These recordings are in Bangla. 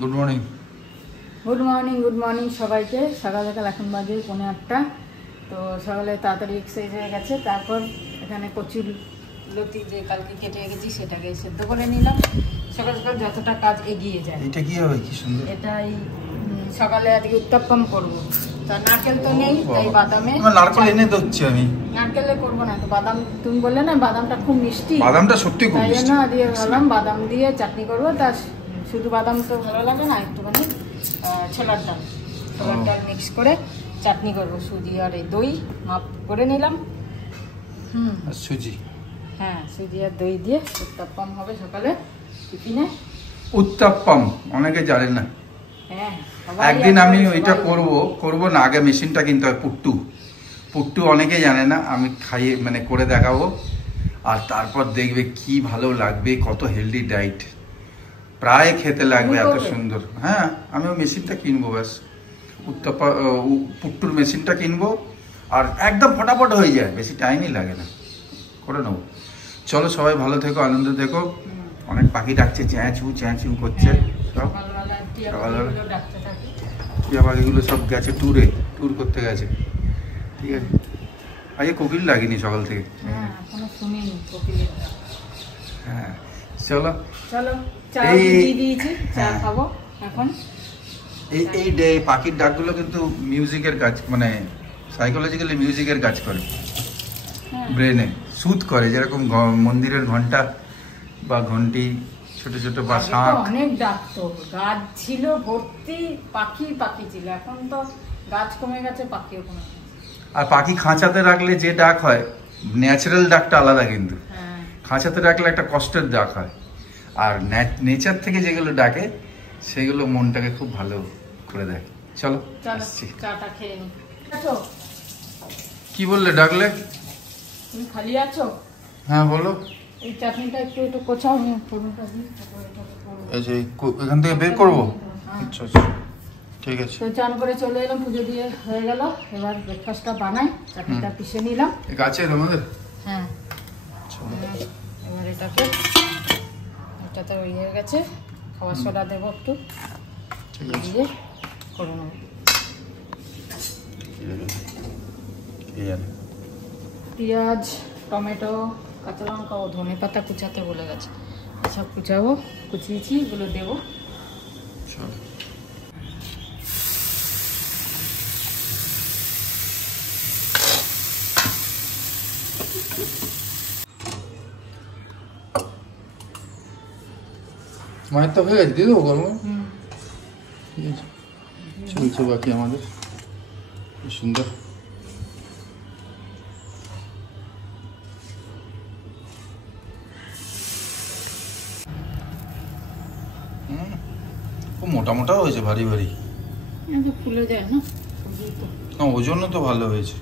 Good morning. গুড মর্নিং সবাইকে। সকাল সকাল এখন বাজে 8:45। তো সকালে তাড়াতাড়ি এক্সারসাইজ হয়ে গেছে। তারপর এখানে কচুর লতি যে কালকে কেটে রেখেছি সেটাকে সেদ্ধ করে নিলাম। সকাল সকাল যতটা কাজ এগিয়ে যায়। এটা কি হবে? কি সুন্দর। এটাই সকালে আজকে উত্তপ্পম করব। তা নারকেল তো নেই, তাই বাদামে নারকেল এনে দিচ্ছি আমি। নারকেলে করবো না তো, বাদাম তুমি বললে না বাদামটা খুব মিষ্টি। বাদামটা সত্যি খুব মিষ্টি। তাই জন্য দিয়ে ভাবলাম বাদাম দিয়ে চাটনি করবো। তা শুধু বাদাম তো ভালো লাগে না, একটুখানি ছোলার ডাল মিক্স করে চাটনি করবো। সুজি আর এই দই মাপ করে নিলাম। সুজি, হ্যাঁ সুজি আর দই দিয়ে উত্তপ্পম হবে সকালে টিফিনে। উত্তপ্পম অনেকে জানেন না। হ্যাঁ একদিন আমি ওইটা করব না, আগে মেশিনটা কিনতে হয়। পুট্টু অনেকে জানে না, আমি খাইয়ে মানে করে দেখাবো। আর তারপর দেখবে কি ভালো লাগবে, কত হেলদি ডায়েট, প্রায় খেতে লাগবে এত সুন্দর। হ্যাঁ আমি ওই মেশিনটা কিনবো, ব্যাস পুট্টুর মেশিনটা কিনবো। আর একদম ফটাফট হয়ে যায়, বেশি টাইমই লাগে না, করে নেবো। চলো সবাই ভালো থেকো, আনন্দ থেকো। অনেক পাখি ডাকছে, চ্যাঁচু করছে সব। টিয়া পাখিগুলো সব গেছে ট্যুর করতে গেছে। ঠিক আছে, আজকে কোকিল লাগেনি সকাল থেকে। হ্যাঁ চলো এই পাখির ডাকগুলো কিন্তু মিউজিকের কাজ, মানে সাইকোলজিক্যালি মিউজিকের কাজ করে ব্রেনে, সুদ করে। যেরকম মন্দিরের ঘন্টা বা ঘন্টি, ছোট ছোট বা শাঁখ। অনেক ডাকতো, গাছ ছিল ভর্তি, পাখি ছিল। এখন তো গাছ কমে গেছে, পাখিও কমে গেছে। আর পাখি খাঁচাতে রাখলে যে ডাক হয়, ন্যাচারাল ডাকটা আলাদা। কিন্তু খাঁচাতে রাখলে একটা কষ্টের ডাক হয়। আর নেচার থেকে যেগুলো ডাকে সেগুলো মনটাকে খুব ভালো করে দেয়। চলো আসছি, চাটা খেয়ে নি। কি বললে, ডাকলে? তুমি খালি আছো? হ্যাঁ বলো। এই চাটনিটা একটু কোচাও, আমি এই যে এখান থেকে বের করবো। আচ্ছা আচ্ছা ঠিক আছে। তো চান করে চলে এলাম, পুজো দিয়ে হয়ে গেল। এবার ব্রেকফাস্টটা বানাই। চাটনিটা পিষে নিলাম। গাছে আমাদের। হ্যাঁ এবার এটাতে হয়ে গেছে। খাবার সোডা দেবো একটু, দিয়ে করে নেব। পেঁয়াজ, টমেটো, কাঁচা লঙ্কা ও ধনে পাতা কুচাতে বলে গেছে। সব কুচাবো, কুচিয়েছি, এগুলো দেবো। মায়ের তো হয়ে গেছে, দিয়ে দেবো গরম। ঠিক আছে, চলছে বাকি আমাদের। সুন্দর। খুব মোটা মোটাও হয়েছে, ভারী ভারী ফুলে যায় না। না ওজন্য তো ভালো হয়েছে।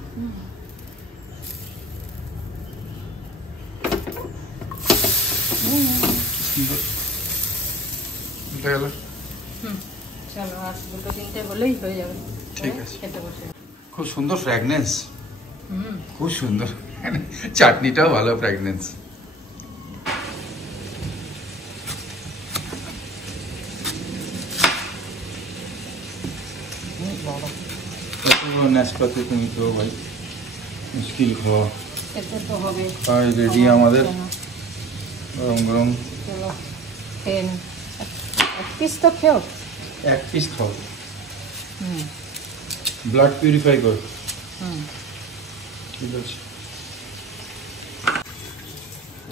সুন্দর। চলো আর দুটো তিনটে হলেই হয়ে যাবে। ঠিক আছে, খুব সুন্দর ফ্র্যাগনেন্স, খুব সুন্দর। চাটনিটাও ভালো ফ্র্যাগনেন্স। নাশপাতি তুমি তো ভাই মুশকিল খাওয়া। রেডি আমাদের গরম গরম। চলো খেয়ে নি। এক পিস তো খেও। এক পিস খাও, ব্লাড পিউরিফাই কর। ঠিক আছে।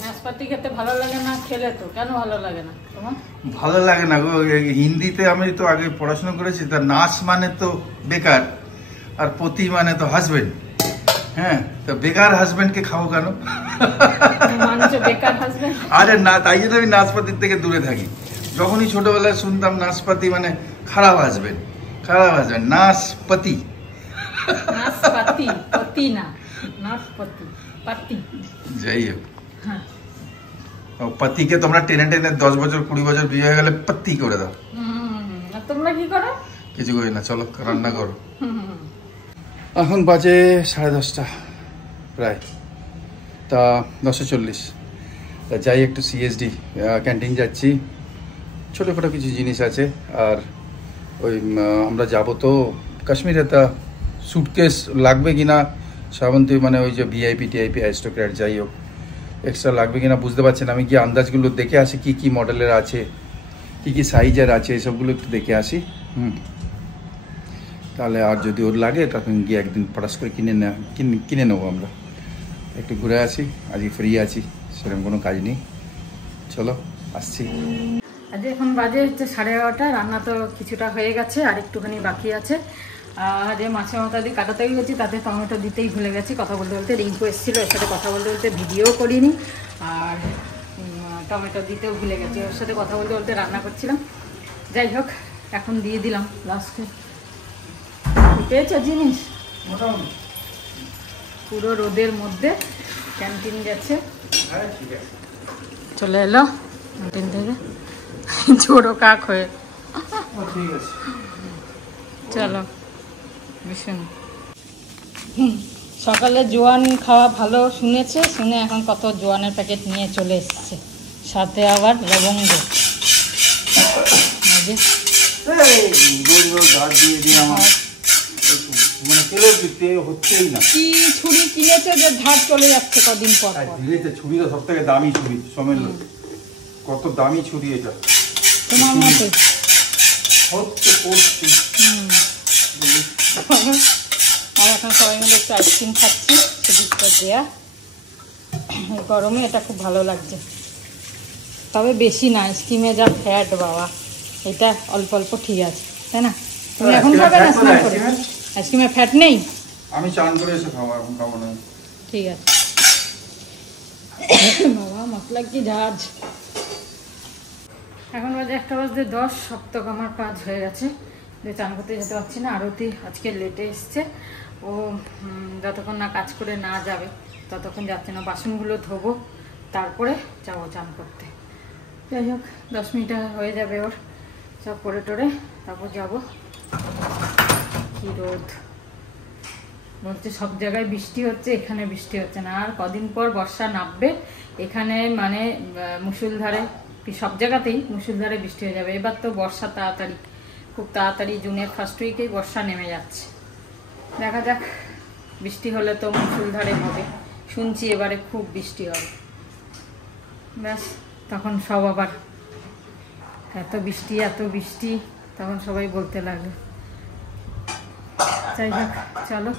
নাশপাতি খেতে ভালো লাগে না, খেলে তো কেন ভালো লাগে না তোমার? ভালো লাগে না গো। হিন্দিতে আমি তো আগে পড়াশোনা করেছি, তা নাশ মানে তো বেকার, আর পতি মানে তো হাজবেন্ড। হ্যাঁ, তো বেকার হাজবেন্ডকে খাবো কেন? আরে না, তাই জন্য আমি নাশপাতির থেকে দূরে থাকি। যখনই ছোটবেলায় শুনতাম নাশপাতি মানে খারাপ হাজবেন্ড, খারাপ হাজবেন্ড। নাশপাতি, যাই হোক। পতিকে তোমরা টেনে টেনে 10 বছর 20 বছর বিয়ে হয়ে গেলে পত্তি করে দাও। তোমরা কি করো? কিছু করি না, চলো রান্না করো। এখন বাজে 10:30 প্রায়, তা 10:40। তা যাই একটু সিএসডি ক্যান্টিন যাচ্ছি, ছোটোখাটো কিছু জিনিস আছে। আর ওই আমরা যাব তো কাশ্মীরে, তা সুটকেস লাগবে কিনা শ্রাবন্তী, মানে ওই যে ভিআইপি টিআইপি অ্যারিস্টোক্র্যাট যাই হোক এক্সট্রা লাগবে কিনা বুঝতে পারছেন। আমি কি আন্দাজগুলো দেখে আসি কি কি মডেলের আছে, কি কি সাইজের আছে, এসবগুলো একটু দেখে আসি। তাহলে আর যদি ওর লাগে তখন গিয়ে একদিন পটাশ করে কিনে নেবো। আমরা একটু ঘুরে আসি, আজকে ফ্রি আছি, সেরকম কোনো কাজ নেই। চলো আসছি। আজ এখন বাজে হচ্ছে 11:30, রান্না তো কিছুটা হয়ে গেছে আর একটুখানি বাকি আছে। আর যে মাছের মাথা দিয়ে কাটাতেই গেছি, তাতে টমেটো দিতেই ভুলে গেছি। কথা বলতে বলতে রিঙ্কু এসেছিলো, এর সাথে কথা বলতে বলতে ভিডিও করিনি, আর টমেটো দিতেও ভুলে গেছি। ওর সাথে কথা বলতে বলতে রান্না করছিলাম। যাই হোক, এখন দিয়ে দিলাম লাস্টে। পেয়েছো জিনিস মোটামুটি পুরো রোদের মধ্যে ক্যান্টিন গেছে, হ্যাঁ ঠিক আছে, চলে এলো ক্যান্টিন থেকে ছোটো কাক হয়ে। ঠিক আছে চলো ভীষণ সকালে জোয়ান খাওয়া ভালো শুনেছে, শুনে এখন কত জোয়ানের প্যাকেট নিয়ে চলে এসেছে, সাথে আবার লবঙ্গ। মানে কেলো দিতে হচ্ছেই না। কি ছুরি কিনেছে যে ধার চলে যাচ্ছে কদিন পর পর। ধীরেতে ছুরি তো সব থেকে দামি ছুরি, সমেল কত দামি ছুরি এটা, তোমার মতে হচ্ছে করছি। আর এখন সবাই মিলে একটু আইসক্রিম খাচ্ছি, সেদিকটা দেয়া। এই গরমে এটা খুব ভালো লাগছে, তবে বেশি না, আইসক্রিমে যা ফ্যাট বাবা, এটা অল্প অল্প ঠিক আছে, তাই না? তুমি এখন খাবে না স্নান করে? আইসক্রিমে ফ্যাট নেই, আমি চান করে এসে খাবো, এখন খাবো না। ঠিক আছে। বাবা মশলা কি ঝাঁজ। এখন বাজে 1:10, সব তো আমার কাজ হয়ে গেছে, যে চান করতে যেতে পারছি না। আরতি আজকে লেটে এসছে, ও যতক্ষণ না কাজ করে না যাবে ততক্ষণ যাচ্ছে না। বাসনগুলো ধোবো, তারপরে যাবো চান করতে। যাই হোক 10 মিনিট হয়ে যাবে ওর, সব করে টোরে তারপর যাবো। কি রোদ বলছে, সব জায়গায় বৃষ্টি হচ্ছে, এখানে বৃষ্টি হচ্ছে না। আর কদিন পর বর্ষা নামবে এখানে, মানে মুষলধারে সব জায়গাতেই মুষলধারে বৃষ্টি হয়ে যাবে। এবার তো বর্ষা তাড়াতাড়ি, খুব তাড়াতাড়ি জুনের ফার্স্ট উইকেই বর্ষা নেমে যাচ্ছে। দেখা যাক, বৃষ্টি হলে তো মুষলধারে হবে, শুনছি এবারে খুব বৃষ্টি হবে। ব্যাস তখন সব আবার এত বৃষ্টি, তখন সবাই বলতে লাগবে। যাই হোক চলো,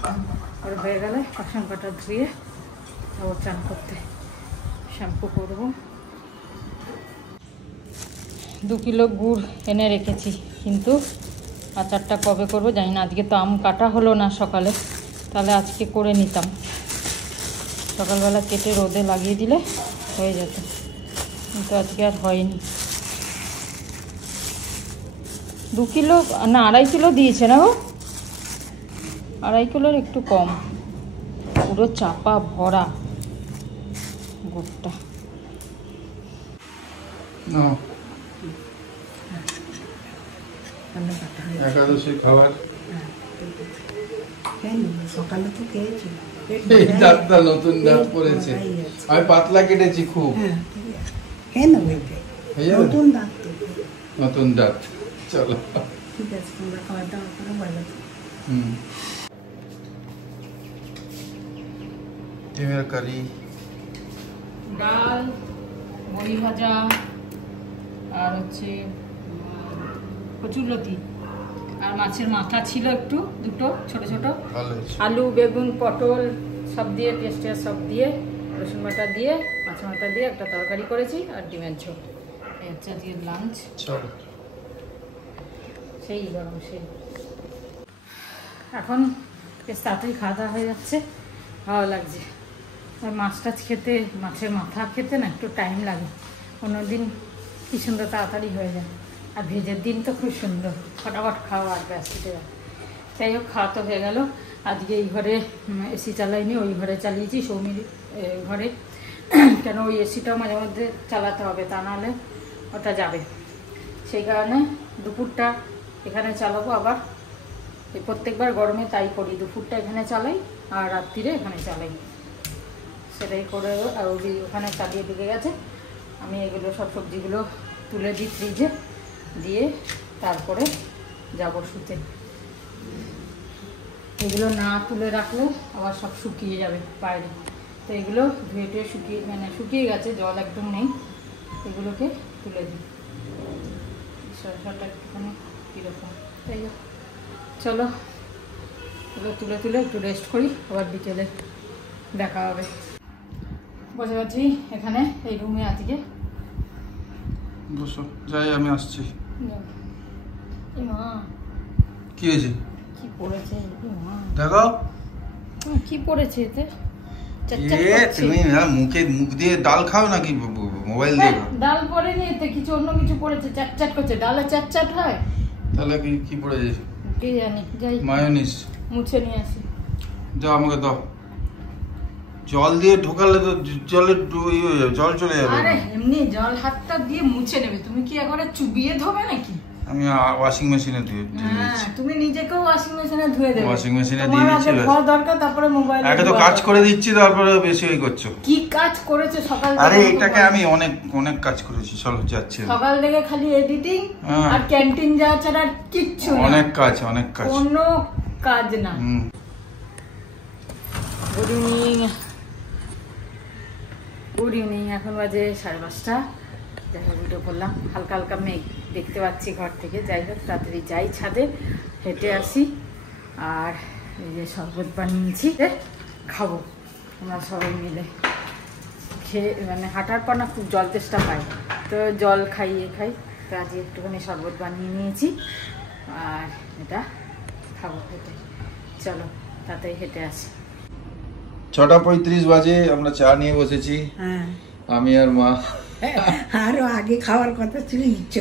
ওর হয়ে গেলে বাসন কাটা ধুয়ে ও চান করতে, শ্যাম্পু করবো। 2 কিলো গুড় এনে রেখেছি, কিন্তু আচারটা কবে করবো জানি না। আজকে তো আম কাটা হলো না সকালে, তাহলে আজকে করে নিতাম, সকালবেলা কেটে রোদে লাগিয়ে দিলে হয়ে যেত, কিন্তু আজকে আর হয়নি। 2 কিলো না 2.5 কিলো দিয়েছে না গো, 2.5 কিলোর একটু কম, পুরো চাপা ভরা গুড়টা। একাদশীর খাবার সকালে তো খেয়েছি, দাঁতটা নতুন দাঁত পড়েছে, আমি পাতলা কেটেছি খুব। খেয়ে নেবো, নতুন দাঁত তো, নতুন দাঁত। চলো ঠিক আছে, তোমরা খাওয়া দাওয়া করো, ভালো। ডিমের কারি, ডাল, বড়ি ভাজা, আর হচ্ছে কচুরলতি, আর মাছের মাথা ছিল একটু, দুটো ছোট ছোট, আলু বেগুন পটল সব দিয়ে, পেঁয়াজ সব দিয়ে, রসুন বাটা দিয়ে, মাছের মাথা দিয়ে একটা তরকারি করেছি, আর ডিমের ঝোল। এই হচ্ছে আজকে লাঞ্চ। সেই গরম সেই। এখন বেশ তাড়াতাড়ি খাওয়া দাওয়া হয়ে যাচ্ছে, ভালো লাগছে। আর মাছ টাছ খেতে, মাছের মাথা খেতে না একটু টাইম লাগে, অন্যদিন কি সুন্দর তাড়াতাড়ি হয়ে যায়, আর ভেজের দিন তো খুব সুন্দর, ফটাফট খাওয়া আর ব্যাস উঠে যায়। যাই হোক, খাওয়া তো হয়ে গেল। আজকে এই ঘরে এসি চালাইনি, ওই ঘরে চালিয়েছি, সৌমির ঘরে, কেন ওই এসিটাও মাঝে মধ্যে চালাতে হবে, তা নাহলে ওটা যাবে। সেই কারণে দুপুরটা এখানে চালাবো। আবার প্রত্যেকবার গরমে তাই করি, দুপুরটা এখানে চালাই আর রাত্রিরে এখানে চালাই, সেটাই করে। আর ওখানে চালিয়ে দিকে গেছে, আমি এগুলো সব সবজিগুলো তুলে দিই ফ্রিজে, দিয়ে তারপরে যাবো শুতে। এগুলো না তুলে রাখলে আবার সব শুকিয়ে যাবে বাইরে, তো এগুলো ধুয়ে টুয়ে শুকিয়ে গেছে, জল একদম নেই। এগুলোকে তুলে দিই, সরষাটা একটুখানি কীরকম, তাই চলো এগুলো তুলে একটু রেস্ট করি, আবার বিকেলে দেখা হবে। বসে আছি এখানে এই রুমে আজকে। বসো, যাই আমি আসছি। মা কি হয়েছে? কি পড়েছে দেখো কি পড়েছে এতে? তুমি মুখ দিয়ে ডাল খাও নাকি মোবাইল দিয়ে? ডাল পড়েনি এতে, কিছু অন্য কিছু পড়েছে, চ্যাটচ্যাট করছে। ডালে চ্যাটচ্যাট হয়? তাহলে কি পড়েছে? কি জানি, যাই মায়োনিজ মুছে নিয়ে আসি। যাও আমাকে দাও। জল দিয়ে ঢোকালে তো জলের জল চলে যাবে। আরে এমনি জল হাতটা দিয়ে মুছে নেবে, তুমি কি একবারে চুবিয়ে ধোবে নাকি? আমি ওয়াশিং মেশিনে ধুয়ে দিচ্ছি। তুমি নিজেকেও ওয়াশিং মেশিনে ধুয়ে দেবে। ওয়াশিং মেশিনে দিয়ে দিচ্ছি। ধোয়া দরকার, তারপরে মোবাইল। আগে তো কাজ করে দিচ্ছি, তারপরে বেশি ওই করছো। কি কাজ করেছে সকাল থেকে? আরে এটাকে আমি অনেক কাজ করেছি। চলো যাচ্ছি। সকাল থেকে খালি এডিটিং আর ক্যান্টিন যাওয়া ছাড়া আর কিচ্ছু না। অনেক কাজ কোনো কাজ না। Good evening. এখন বাজে 5:30। দেখা ভিডিও করলাম, হালকা হালকা মেঘ দেখতে পাচ্ছি ঘর থেকে। যাই হোক, তাড়াতাড়ি যাই ছাদে, হেঁটে আসি। আর এই যে শরবত বানিয়েছি, খাবো আমরা সবাই মিলে। খেয়ে হাঁটার পর না খুব জল তেষ্টা পাই, তো জল খাই। তো আজকে একটুখানি শরবত বানিয়ে নিয়েছি, আর এটা খাবো হেঁটে। চলো তাড়াতাড়ি হেঁটে আসি। 6:35 বাজে, আমরা চা নিয়ে বসেছি, আমি আর মা। আরো আগে খাওয়ার কথা ছিল, ইচ্ছে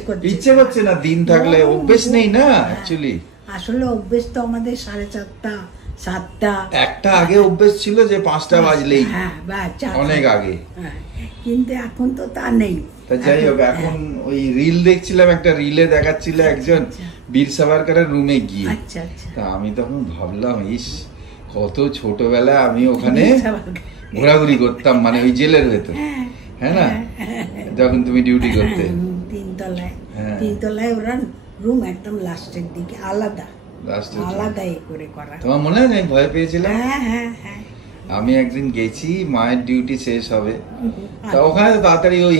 করছে না। দিন থাকলে অভ্যেস নেই না অ্যাকচুয়ালি। আসলে অভ্যেস তো আমাদের 4:30 7টা। একটা আগে অভ্যেস ছিল যে 5টা বাজলেই, অনেক আগে। কিন্তু এখন তো তা নেই। তা যাই হোক, এখন ওই রিল দেখছিলাম, একটা রিলে দেখাচ্ছিল একজন বীর সাভারকারের রুমে গিয়ে। তা আমি তখন ভাবলাম, ইস কত ছোটবেলা আমি ওখানে ঘোরাঘুরি করতাম, মানে ওই জেলের ভেতর, হ্যাঁ না, যখন তুমি ডিউটি করতে। তিনতলায় ওরা রুম একদম লাস্টের দিকে, আলাদা করে করা। তোমার মনে হয় আমি ভয় পেয়েছিলাম? আমি একদিন গেছি, মায়ের ডিউটি শেষ হবে, তা ওখানে তাড়াতাড়ি ওই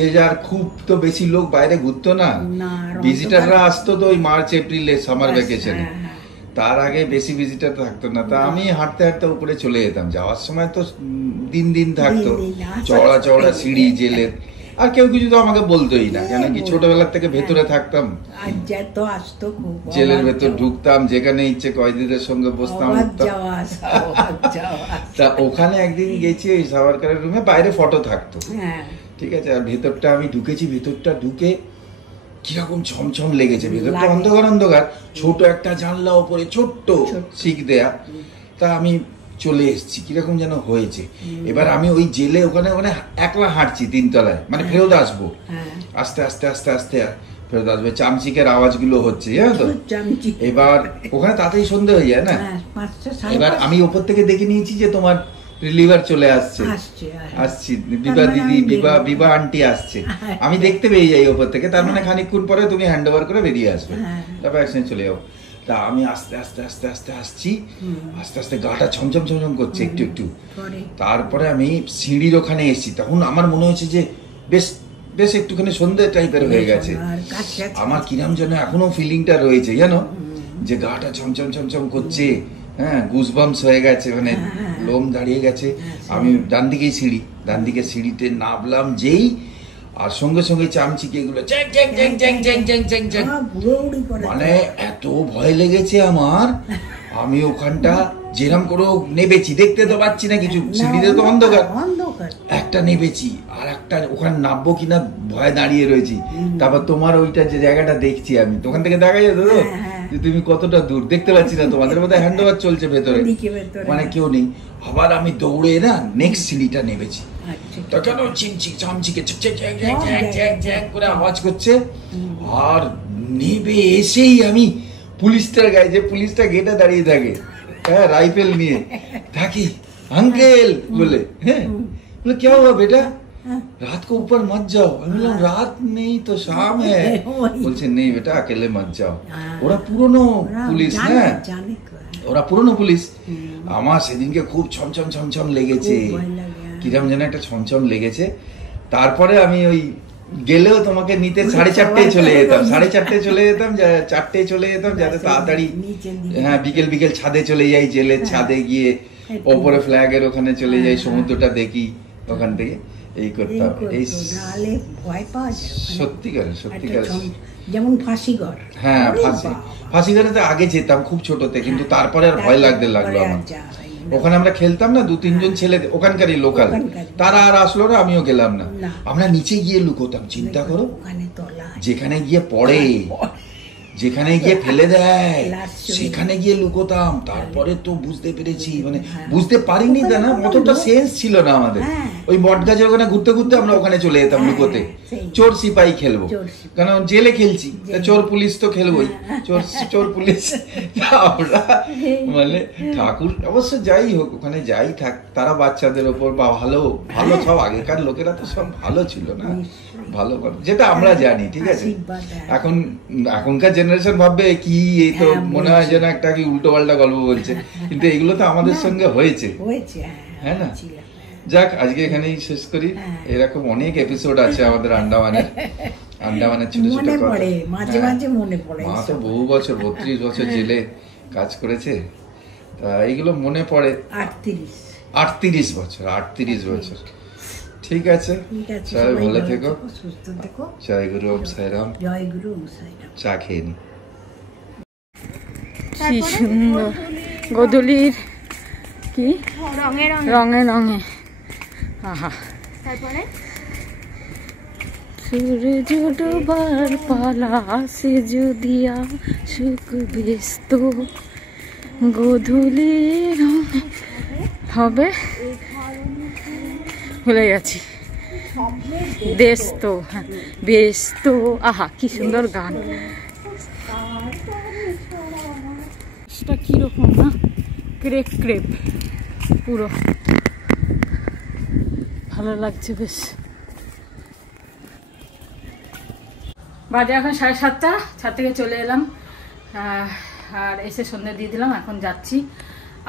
খুব তো বেশি লোক বাইরে ঘুরতো না, ভিজিটাররা আসতো তো ওই মার্চ এপ্রিলে সামার ভ্যাকেশনে। তার আগে বেশি ভিজিটার থাকতো না। তা আমি হাঁটতে হাঁটতে উপরে চলে যেতাম। যাওয়ার সময় তো দিন থাকতো, চওড়া সিঁড়ি জেলের। আর কেউ কিছু তো আমাকে বলতোই না, কেন কি ছোটবেলার থেকে ভেতরে থাকতাম, জেলের ভেতর ঢুকতাম, যেখানে ইচ্ছে কয়েদিদের সঙ্গে বসতাম। তা ওখানে একদিন গেছি, ওই সাভারকারের রুমে বাইরে ফটো থাকতো, ঠিক আছে। আর ভেতরটা আমি ঢুকেছি, ভেতরটা ঢুকে কিরকম ছমছম লেগেছে। ভেতরটা অন্ধকার, ছোট একটা জানলা ওপরে ছোট্ট শিক দেয়া। তা আমি চলে এসেছি, কিরকম যেন হয়েছে। এবার আমি ওই জেলে ওখানে একলা হাঁটছি 3 তলায়, মানে ফেরত আসবো, আস্তে ফেরত আসবে। চামচিকের আওয়াজগুলো হচ্ছে, জানো তো। এবার ওখানে তাড়াতাড়ি সন্ধে হয়ে যায় না। এবার আমি ওপর থেকে দেখে নিয়েছি যে তোমার রিলিভার চলে আসছি, বিবা আন্টি আসছে। আমি দেখতে পেয়ে যাই ওপর থেকে, তার মানে খানিকক্ষণ পরে তুমি হ্যান্ড ওভার করে বেরিয়ে আসবে, তারপর একসঙ্গে চলে যাবো। তা আমি আস্তে আসছি, আস্তে গাটা ছমছম করছে একটু। তারপরে আমি সিঁড়ির ওখানে এসেছি, তখন আমার মনে হচ্ছে যে বেশ একটুখানি সন্ধ্যে টাইপের হয়ে গেছে। আমার কিরম যেন এখনো ফিলিংটা রয়েছে, জানো, যে গাটা ছমছম করছে, গুজবাম্পস হয়ে গেছে, মানে লোম দাঁড়িয়ে গেছে। আমি ডান দিকে সিঁড়িতে নামলাম যেই, আর সঙ্গে চামচিকে এগুলো মানে এত ভয় লেগেছে আমার। আমি ওখানটা যেরকম করে নেবেছি, দেখতে তো পাচ্ছি না কিছু, সিঁড়িতে তো অন্ধকার। একটা নেবেছি, আর একটা ওখানে নামবো কিনা ভয় দাঁড়িয়ে রয়েছি। তারপর তোমার ওইটা যে জায়গাটা দেখছি আমি, ওখান থেকে দেখা যেত তো যে তুমি কতটা দূর, দেখতে পাচ্ছি না। তোমাদের মধ্যে হ্যান্ড ওভার চলছে ভেতরে, মানে কেউ নেই। আবার আমি দৌড়ে না নেক্সট সিঁড়িটা নেবেছি, তখন চামচিকে করে আওয়াজ করছে। আর নেবে এসেই আমি পুলিশটার গায়ে, যে পুলিশটা গেটে দাঁড়িয়ে থাকে, রাইফেল নিয়ে থাকি, আঙ্কেল বলে, কে हुआ बेटा? रात को ऊपर मत जाओ। আমি বললাম রাত নেই তো শাম है। বলছে নেই বেটা अकेले मत जाओ। ওরা পুরনো পুলিশ না, ওরা পুরনো পুলিশ। আমার সেদিনকে খুব ছমছম ছমছম লেগেছে, কিরম যেন একটা ছমছম লেগেছে। তারপরে আমি ওই গেলেও তোমাকে নিতে 4:30 চলে যেতাম, 4:30 চলে যেতাম, 4 চলে যেতাম যাতে তাড়াতাড়ি হ্যাঁ বিকেল বিকেল ছাদে চলে যাই, জেলের ছাদে গিয়ে ওপরে ফ্ল্যাগের ওখানে চলে যাই, সমুদ্রটা দেখি ওখান থেকে এই করতাম। এই ভয় পাওয়া যায় সত্যিকার সত্যিকার যেমন ফাঁসিঘর। হ্যাঁ ফাঁসিঘরে তো আগে যেতাম খুব ছোটতে, কিন্তু তারপরে আর ভয় লাগলো আমার। ওখানে আমরা খেলতাম না, 2-3 জন ছেলে ওখানকারই লোকাল, তারা আর আসলো না, আমিও গেলাম না। আমরা নিচে গিয়ে লুকোতাম, চিন্তা করো, যেখানে গিয়ে পড়ে, যেখানে গিয়ে ফেলে দেয় সেখানে গিয়ে লুকোতাম। তারপরে তো বুঝতে পেরেছি, মানে বুঝতে পারিনি তা না, অতটা সেন্স ছিল না আমাদের। ওই বট গাছের ওখানে ঘুরতে ঘুরতে আমরা ওখানে চলে যেতাম লুকোতে, চোর সিপাহি খেলবো, কারণ জেলে খেলছি, চোর পুলিশ তো খেলবোই, চোর পুলিশ। আমরা মানে ঠাকুর অবশ্য যাই হোক ওখানে যাই থাক, তারা বাচ্চাদের ওপর বা ভালো ভালো সব আগেকার লোকেরা তো সব ভালো ছিল না, ভালো যেটা আমরা জানি, ঠিক আছে। এখনকার জেনারেশন ভাববে কি, এই তো মনে হয় যেন একটা কি উল্টো পাল্টা গল্প বলছে, কিন্তু এগুলো তো আমাদের সঙ্গে হয়েছে, হ্যাঁ না। যাক, আজকে এখানেই শেষ করি। এরকম অনেক এপিসোড আছে আমাদের আন্ডামানের ছোট ছোট কথা। মাঝে মাঝে মনে পড়ে, মা তো বহু বছর 32 বছর জেলে কাজ করেছে, তা এইগুলো মনে পড়ে। 38 বছর। ঠিক আছে, সবাই ভালো থেকো, সুস্থ থেকো। জয় গুরু, ওম সাইরাম। জয় গুরু, ওম সাইরাম। চা খেয়ে নি। কি সুন্দর গোধূলির কি রঙে রঙে। আহা, তারপরে সূরজ ডোবার পালা সে যদিয়া সুখ ব্যস্ত গোধূলির রঙে হবে, ভুলে গেছি। দেশ তো বেশ তো, আহা কি সুন্দর গান। কিরকম না, ক্রেপ ক্রেপ পুরো ভালো লাগছে বেশ। বাজে এখন 7:30, ছাদ থেকে চলে এলাম আর এসে সন্ধ্যে দিয়ে দিলাম। এখন যাচ্ছি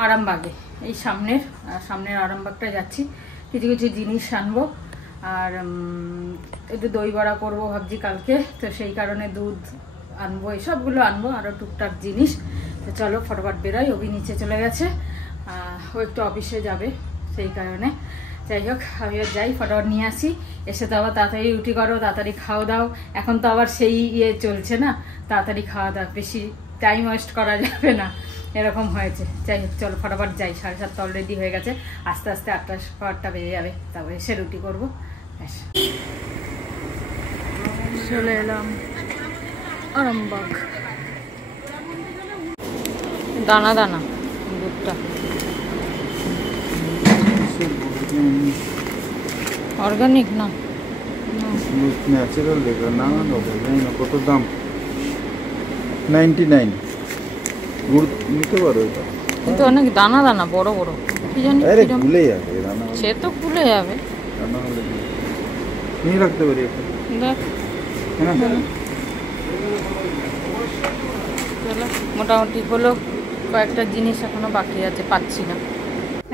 আরামবাগে, এই সামনের আরামবাগটায় যাচ্ছি, কিছু কিছু জিনিস আনবো আর একটু দই বড়া করবো ভাবছি কালকে, তো সেই কারণে দুধ আনবো, এসবগুলো আনবো, আরও টুকটাক জিনিস। তো চলো ফটাফট বেরোই, অভি নিচে চলে গেছে, ও একটু অফিসে যাবে, সেই কারণে যাই হোক আমিও যাই, ফটাফট নিয়ে আসি। এসে তো আবার তাড়াতাড়ি রুটি করো, তাড়াতাড়ি খাওয়া দাও, এখন তো আবার সেই চলছে না, তাড়াতাড়ি খাওয়া দাও, বেশি টাইম ওয়েস্ট করা যাবে না, এরকম হয়েছে। যাই হোক চলো ফটাফট যাই, 7:30 অলরেডি হয়ে গেছে, আস্তে আস্তে 8টা বেজে যাবে, তারপরে এসে রুটি করবো। চলে এলাম আরামবাগ। দানা দানা দুধটা অর্গানিক না, ন্যাচারাল দেখো না, কত দাম? 99। গুড় নিতে পারো, এটা কিন্তু অনেক দানা দানা বড় বড়, কি জানি ভুলে যাবে দানা, সে তো ভুলে যাবে, দানা হলে নিয়ে রাখতে পারি এখন। দেখ মোটামুটি হলো, কয়েকটা জিনিস এখনো বাকি আছে, পাচ্ছি না।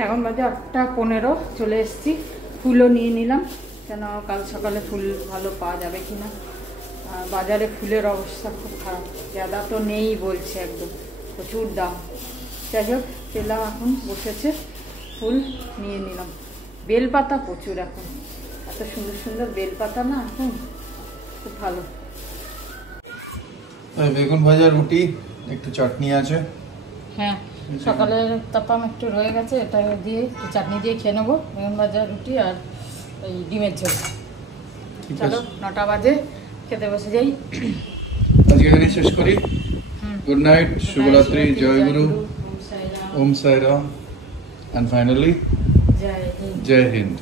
এখন বাজে 8:15, চলে এসেছি, ফুলও নিয়ে নিলাম, কেন কাল সকালে ফুল ভালো পাওয়া যাবে কিনা। বাজারে ফুলের অবস্থা খুব খারাপ, জাদা তো নেই বলছে, একদম প্রচুর দাম। যাই হোক পেলাম, এখন বসেছে, ফুল নিয়ে নিলাম। বেলপাতা প্রচুর, এখন এত সুন্দর সুন্দর বেলপাতা না, এখন খুব ভালো। বেগুন ভাজা, রুটি, একটু চাটনি আছে। হ্যাঁ, সকালে তাপাম একটু রয়ে গেছে, এটা দিয়ে চাটনি দিয়ে খেয়ে নেবো, বেগুন ভাজা, রুটি আর এই ডিমের ঝোল। চলো 9টা বাজে, খেতে বসে যাই। আজকে এখানে শেষ করি। গুড নাইট, শুভরাত্রি, জয় গুরু, ওম Sairam, and finally, Jai Hind.